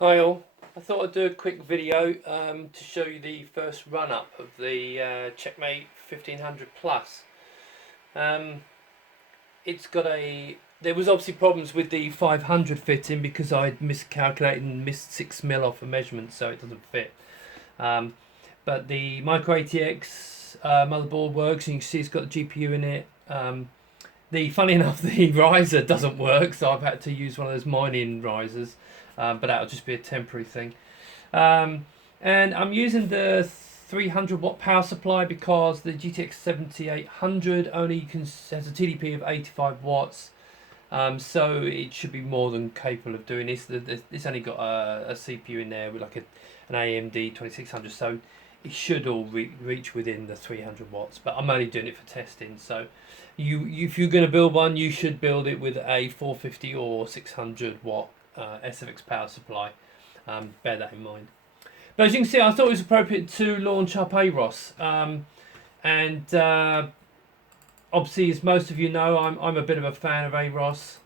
Hi all, I thought I'd do a quick video to show you the first run up of the Checkmate 1500 Plus. Um, there was obviously problems with the 500 fitting because I'd miscalculated and missed 6mm off a measurement, so it doesn't fit. But the Micro ATX motherboard works, and you can see it's got the GPU in it. Funny enough, the riser doesn't work, so I've had to use one of those mining risers, but that'll just be a temporary thing. And I'm using the 300 watt power supply because the GTX 7800 only has a TDP of 85 watts. So it should be more than capable of doing this. It's only got a CPU in there with like an AMD 2600, so it should all reach within the 300 watts. But I'm only doing it for testing. So if you're going to build one, you should build it with a 450 or 600 watt SFX power supply. Bear that in mind. But as you can see, I thought it was appropriate to launch up AROS. Obviously, as most of you know, I'm a bit of a fan of AROS.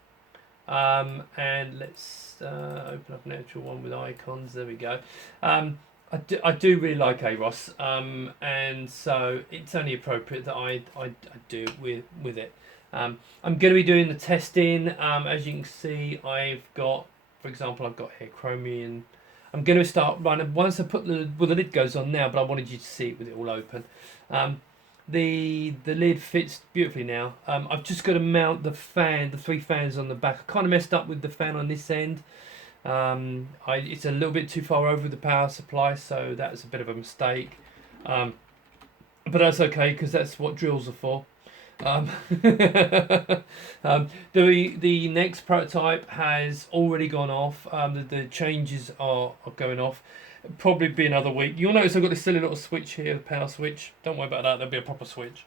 And let's open up an actual one with icons. There we go. I do really like AROS, and so it's only appropriate that I do with it. I'm going to be doing the testing. As you can see, I've got, for example, I've got here Chromium. I'm going to start running once I put the lid goes on now, but I wanted you to see it with it all open. The lid fits beautifully now. I've just got to mount the 3 fans on the back. I kind of messed up with the fan on this end. It's a little bit too far over the power supply, so that's a bit of a mistake. But that's okay because that's what drills are for. The next prototype has already gone off. The changes are going off. Probably be another week. You'll notice I've got this silly little switch here, the power switch. Don't worry about that. There'll be a proper switch.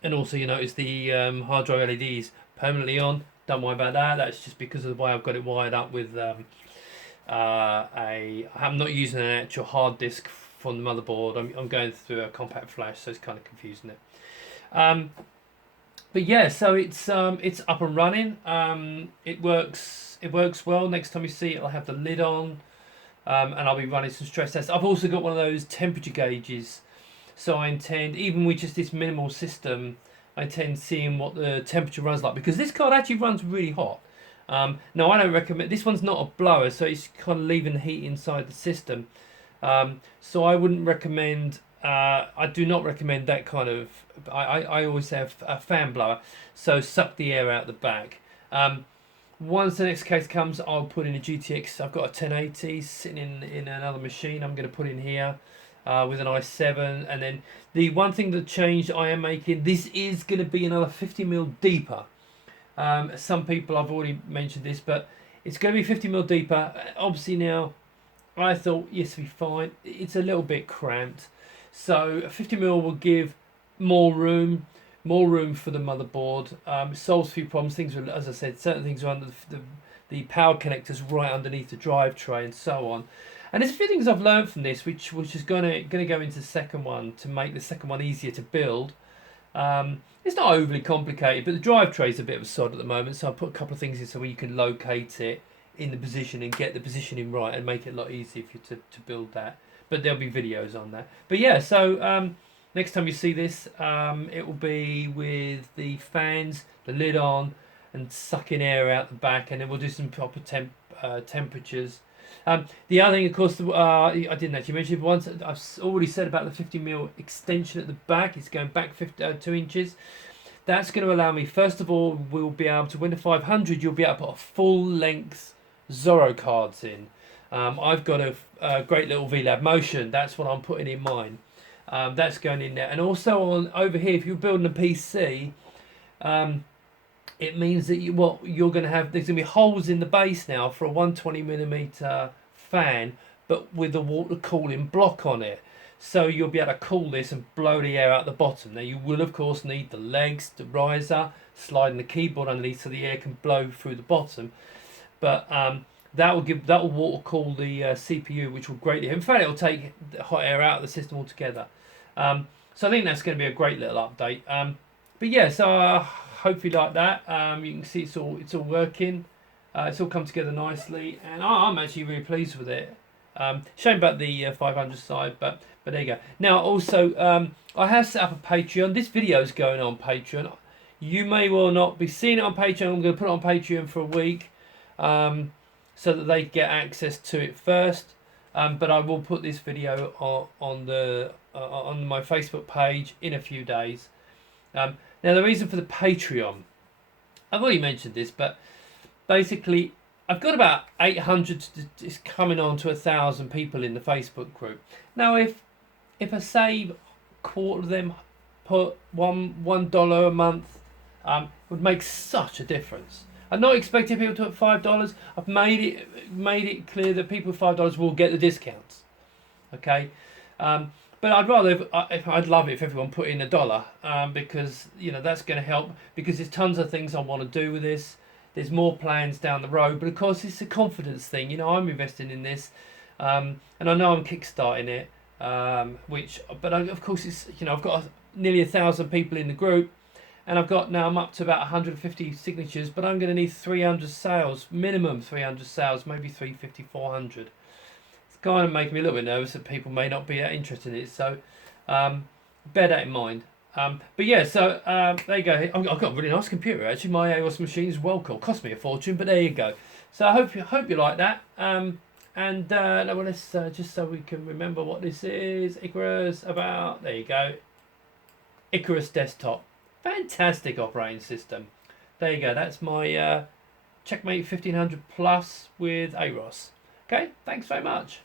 And also, you notice the hard drive LEDs permanently on. Don't worry about that. That's just because of the way I've got it wired up with I'm not using an actual hard disk from the motherboard. I'm going through a compact flash, so it's kind of confusing it. But yeah, so it's up and running. It works well. Next time you see it, I'll have the lid on, and I'll be running some stress tests. I've also got one of those temperature gauges, so I intend, even with just this minimal system, I intend seeing what the temperature runs like, because this card actually runs really hot. Now I don't recommend, this one's not a blower, so it's kind of leaving the heat inside the system. So I wouldn't recommend. I do not recommend that kind of. I always have a fan blower, so suck the air out the back. Once the next case comes, I'll put in a GTX. I've got a 1080 sitting in another machine. I'm going to put in here with an i7, and then the one thing that changed I am making. This is going to be another 50mm deeper. Some people, I've already mentioned this, but it's going to be 50mm deeper. Obviously now, I thought yes, it'll be fine. It's a little bit cramped. So 50mm will give more room for the motherboard. It solves a few problems. Things are, as I said, certain things are under the power connectors right underneath the drive tray and so on. And there's a few things I've learned from this, which is going to go into the second one to make the second one easier to build. It's not overly complicated, but the drive tray is a bit of a sod at the moment, so I put a couple of things in so you can locate it in the position and get the positioning right and make it a lot easier for you to build that. But there'll be videos on that. But yeah, so next time you see this, it will be with the fans, the lid on, and sucking air out the back, and then we'll do some proper temperatures. The other thing, of course, I didn't actually mention it, but once I've already said about the 50mm extension at the back. It's going back 2 inches. That's going to allow me, first of all, we'll be able to, when the 500, you'll be able to put a full-length Zorro cards in. I've got a great little VLab Motion. That's what I'm putting in mine. That's going in there. And also on over here, if you're building a PC, it means that you're going to have, there's going to be holes in the base now for a 120mm fan, but with a water cooling block on it. So you'll be able to cool this and blow the air out the bottom. Now you will of course need the legs, the riser, sliding the keyboard underneath so the air can blow through the bottom. But that will water cool the CPU, which will greatly. In fact, it will take the hot air out of the system altogether. So I think that's going to be a great little update. But yeah, so hopefully like that. You can see it's all working. It's all come together nicely, and I'm actually really pleased with it. Shame about the 500 side, but there you go. Now also, I have set up a Patreon. This video is going on Patreon. You may well not be seeing it on Patreon. I'm going to put it on Patreon for a week, so that they get access to it first. But I will put this video on my Facebook page in a few days. Now the reason for the Patreon, I've already mentioned this, but basically I've got about 800. It's coming on to 1,000 people in the Facebook group. Now if I save a quarter of them put $1 a month, would make such a difference. I'm not expecting people to put $5. I've made it clear that people with $5 will get the discounts. Okay, but I'd love it if everyone put in $1, because that's going to help, because there's tons of things I want to do with this. There's more plans down the road, but of course it's a confidence thing. I'm investing in this, and I know I'm kickstarting it. Of course it's I've got nearly 1,000 people in the group. And I'm up to about 150 signatures, but I'm going to need 300 sales, minimum 300 sales, maybe 350, 400. It's kind of making me a little bit nervous that people may not be that interested in it, so bear that in mind. But yeah, so there you go. I've got a really nice computer actually. My AROS machine is well cool. Cost me a fortune, but there you go. So I hope you like that. Let's just so we can remember what this is. Icarus about. There you go. Icarus desktop. Fantastic operating system. There you go. That's my Checkmate 1500 Plus with AROS. Okay, thanks very much.